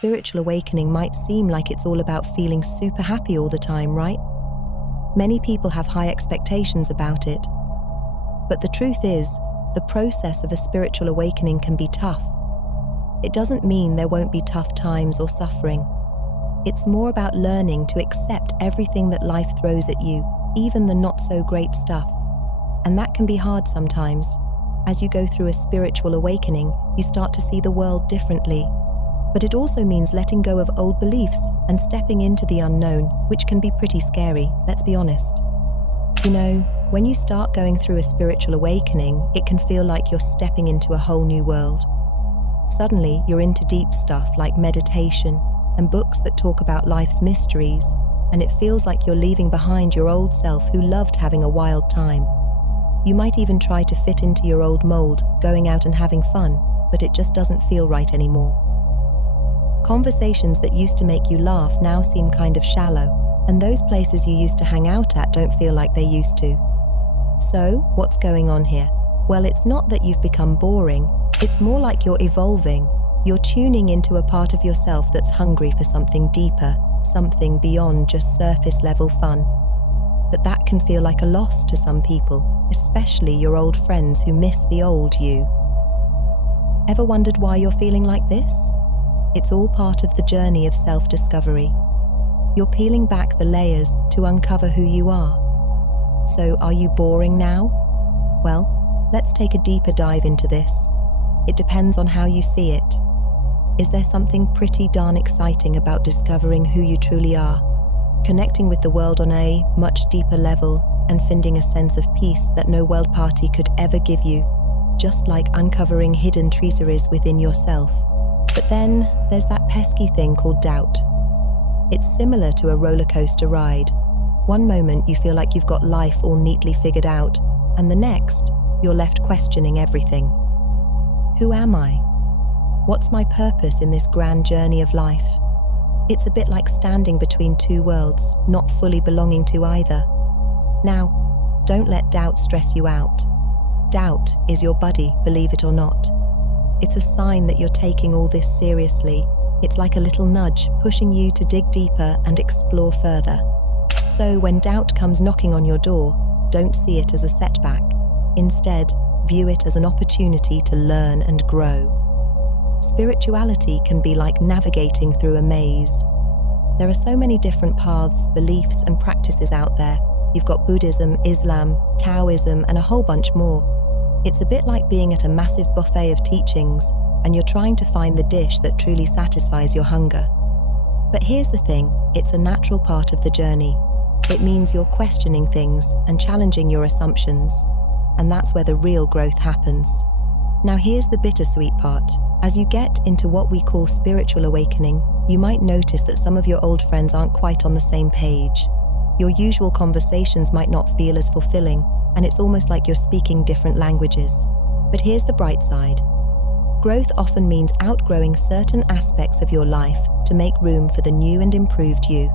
spiritual awakening might seem like it's all about feeling super happy all the time, right? Many people have high expectations about it. But the truth is, the process of a spiritual awakening can be tough. It doesn't mean there won't be tough times or suffering. It's more about learning to accept everything that life throws at you, even the not-so-great stuff. And that can be hard sometimes. As you go through a spiritual awakening, you start to see the world differently. But it also means letting go of old beliefs and stepping into the unknown, which can be pretty scary, let's be honest. You know, when you start going through a spiritual awakening, it can feel like you're stepping into a whole new world. Suddenly, you're into deep stuff like meditation and books that talk about life's mysteries, and it feels like you're leaving behind your old self who loved having a wild time. You might even try to fit into your old mold, going out and having fun, but it just doesn't feel right anymore. Conversations that used to make you laugh now seem kind of shallow, and those places you used to hang out at don't feel like they used to. So, what's going on here? Well, it's not that you've become boring, it's more like you're evolving. You're tuning into a part of yourself that's hungry for something deeper, something beyond just surface-level fun. But that can feel like a loss to some people, especially your old friends who miss the old you. Ever wondered why you're feeling like this? It's all part of the journey of self-discovery. You're peeling back the layers to uncover who you are. So, are you boring now? Well, let's take a deeper dive into this. It depends on how you see it. Is there something pretty darn exciting about discovering who you truly are, connecting with the world on a much deeper level, and finding a sense of peace that no world party could ever give you, just like uncovering hidden treasuries within yourself? But then, there's that pesky thing called doubt. It's similar to a roller coaster ride. One moment you feel like you've got life all neatly figured out, and the next, you're left questioning everything. Who am I? What's my purpose in this grand journey of life? It's a bit like standing between two worlds, not fully belonging to either. Now, don't let doubt stress you out. Doubt is your buddy, believe it or not. It's a sign that you're taking all this seriously. It's like a little nudge pushing you to dig deeper and explore further. So when doubt comes knocking on your door, don't see it as a setback. Instead, view it as an opportunity to learn and grow. Spirituality can be like navigating through a maze. There are so many different paths, beliefs, and practices out there. You've got Buddhism, Islam, Taoism, and a whole bunch more. It's a bit like being at a massive buffet of teachings, and you're trying to find the dish that truly satisfies your hunger. But here's the thing, it's a natural part of the journey. It means you're questioning things and challenging your assumptions, and that's where the real growth happens. Now here's the bittersweet part. As you get into what we call spiritual awakening, you might notice that some of your old friends aren't quite on the same page. Your usual conversations might not feel as fulfilling, and it's almost like you're speaking different languages. But here's the bright side. Growth often means outgrowing certain aspects of your life to make room for the new and improved you.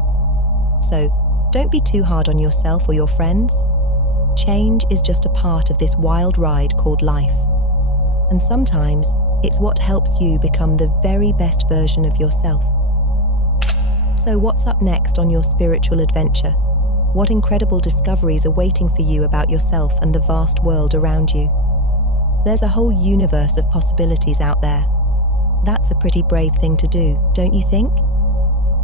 So, don't be too hard on yourself or your friends. Change is just a part of this wild ride called life. And sometimes, it's what helps you become the very best version of yourself. So what's up next on your spiritual adventure? What incredible discoveries are waiting for you about yourself and the vast world around you? There's a whole universe of possibilities out there. That's a pretty brave thing to do, don't you think?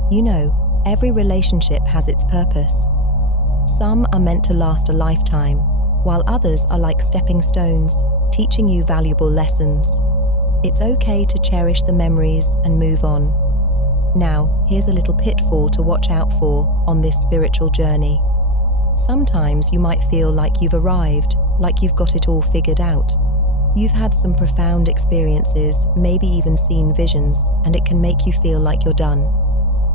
You know, every relationship has its purpose. Some are meant to last a lifetime, while others are like stepping stones, teaching you valuable lessons. It's okay to cherish the memories and move on. Now, here's a little pitfall to watch out for on this spiritual journey. Sometimes you might feel like you've arrived, like you've got it all figured out. You've had some profound experiences, maybe even seen visions, and it can make you feel like you're done.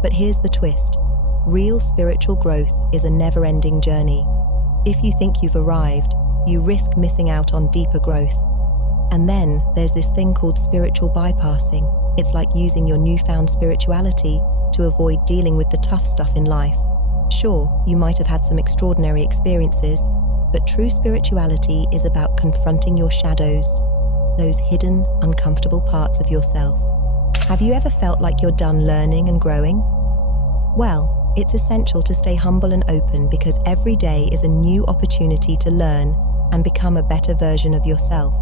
But here's the twist. Real spiritual growth is a never-ending journey. If you think you've arrived, you risk missing out on deeper growth. And then there's this thing called spiritual bypassing. It's like using your newfound spirituality to avoid dealing with the tough stuff in life. Sure, you might have had some extraordinary experiences, but true spirituality is about confronting your shadows, those hidden, uncomfortable parts of yourself. Have you ever felt like you're done learning and growing? Well, it's essential to stay humble and open because every day is a new opportunity to learn and become a better version of yourself.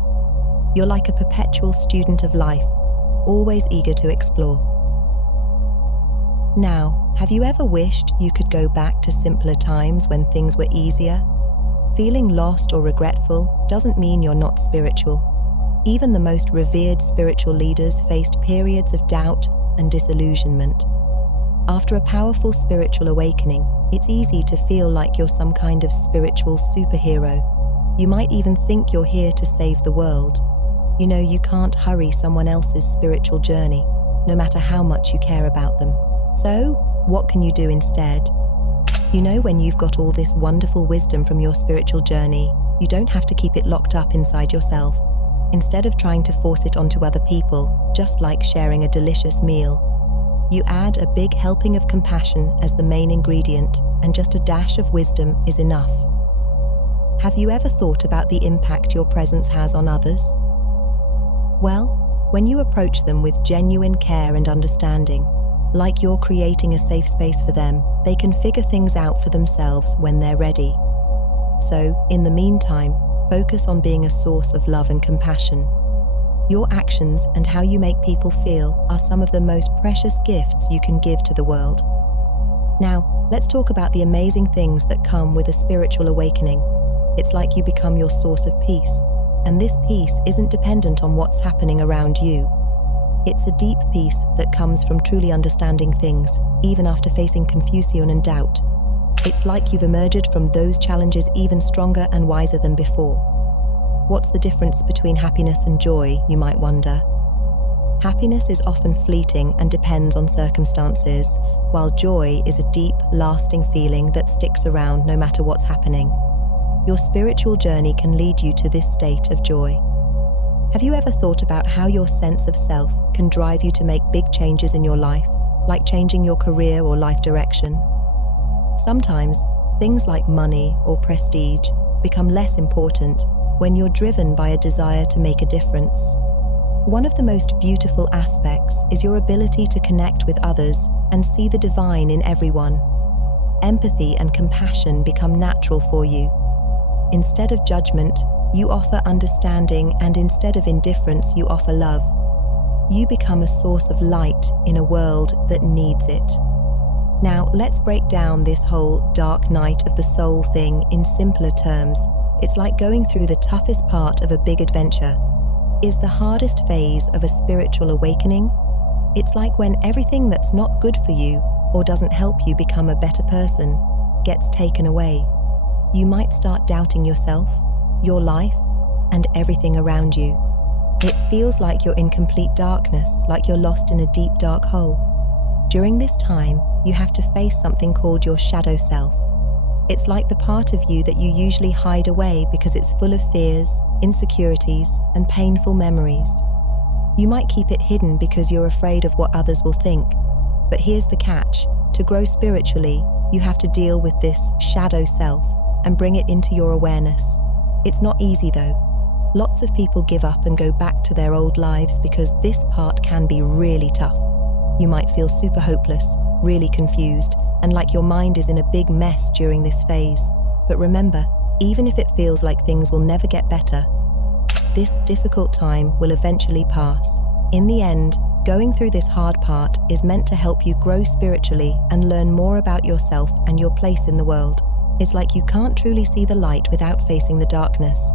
You're like a perpetual student of life, always eager to explore. Now, have you ever wished you could go back to simpler times when things were easier? Feeling lost or regretful doesn't mean you're not spiritual. Even the most revered spiritual leaders faced periods of doubt and disillusionment. After a powerful spiritual awakening, it's easy to feel like you're some kind of spiritual superhero. You might even think you're here to save the world. You know, you can't hurry someone else's spiritual journey, no matter how much you care about them. So, what can you do instead? You know, when you've got all this wonderful wisdom from your spiritual journey, you don't have to keep it locked up inside yourself. Instead of trying to force it onto other people, just like sharing a delicious meal, you add a big helping of compassion as the main ingredient, and just a dash of wisdom is enough. Have you ever thought about the impact your presence has on others? Well, when you approach them with genuine care and understanding, like you're creating a safe space for them, they can figure things out for themselves when they're ready. So, in the meantime, focus on being a source of love and compassion. Your actions and how you make people feel are some of the most precious gifts you can give to the world. Now, let's talk about the amazing things that come with a spiritual awakening. It's like you become your source of peace, and this peace isn't dependent on what's happening around you. It's a deep peace that comes from truly understanding things, even after facing confusion and doubt. It's like you've emerged from those challenges even stronger and wiser than before. What's the difference between happiness and joy, you might wonder? Happiness is often fleeting and depends on circumstances, while joy is a deep, lasting feeling that sticks around no matter what's happening. Your spiritual journey can lead you to this state of joy. Have you ever thought about how your sense of self can drive you to make big changes in your life, like changing your career or life direction? Sometimes, things like money or prestige become less important when you're driven by a desire to make a difference. One of the most beautiful aspects is your ability to connect with others and see the divine in everyone. Empathy and compassion become natural for you. Instead of judgment, you offer understanding, and instead of indifference, you offer love. You become a source of light in a world that needs it. Now, let's break down this whole dark night of the soul thing in simpler terms. It's like going through the toughest part of a big adventure. Is the hardest phase of a spiritual awakening? It's like when everything that's not good for you or doesn't help you become a better person gets taken away. You might start doubting yourself, your life, and everything around you. It feels like you're in complete darkness, like you're lost in a deep, dark hole. During this time, you have to face something called your shadow self. It's like the part of you that you usually hide away because it's full of fears, insecurities, and painful memories. You might keep it hidden because you're afraid of what others will think. But here's the catch. To grow spiritually, you have to deal with this shadow self and bring it into your awareness. It's not easy though. Lots of people give up and go back to their old lives because this part can be really tough. You might feel super hopeless, really confused, and like your mind is in a big mess during this phase. But remember, even if it feels like things will never get better, this difficult time will eventually pass. In the end, going through this hard part is meant to help you grow spiritually and learn more about yourself and your place in the world. It's like you can't truly see the light without facing the darkness.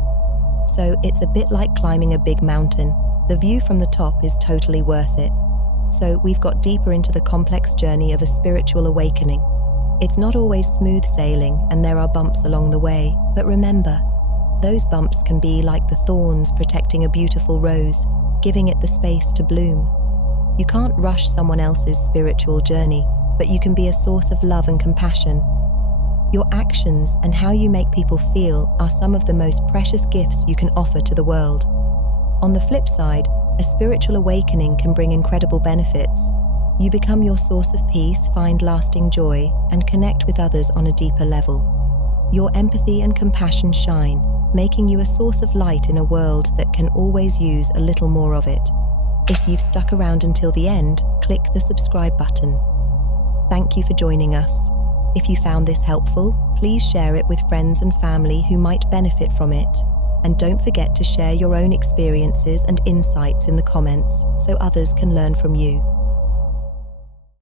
So it's a bit like climbing a big mountain. The view from the top is totally worth it. So we've got deeper into the complex journey of a spiritual awakening. It's not always smooth sailing, and there are bumps along the way. But remember, those bumps can be like the thorns protecting a beautiful rose, giving it the space to bloom. You can't rush someone else's spiritual journey, but you can be a source of love and compassion. Your actions and how you make people feel are some of the most precious gifts you can offer to the world. On the flip side, a spiritual awakening can bring incredible benefits. You become your source of peace, find lasting joy, and connect with others on a deeper level. Your empathy and compassion shine, making you a source of light in a world that can always use a little more of it. If you've stuck around until the end, click the subscribe button. Thank you for joining us. If you found this helpful, please share it with friends and family who might benefit from it. And don't forget to share your own experiences and insights in the comments so others can learn from you.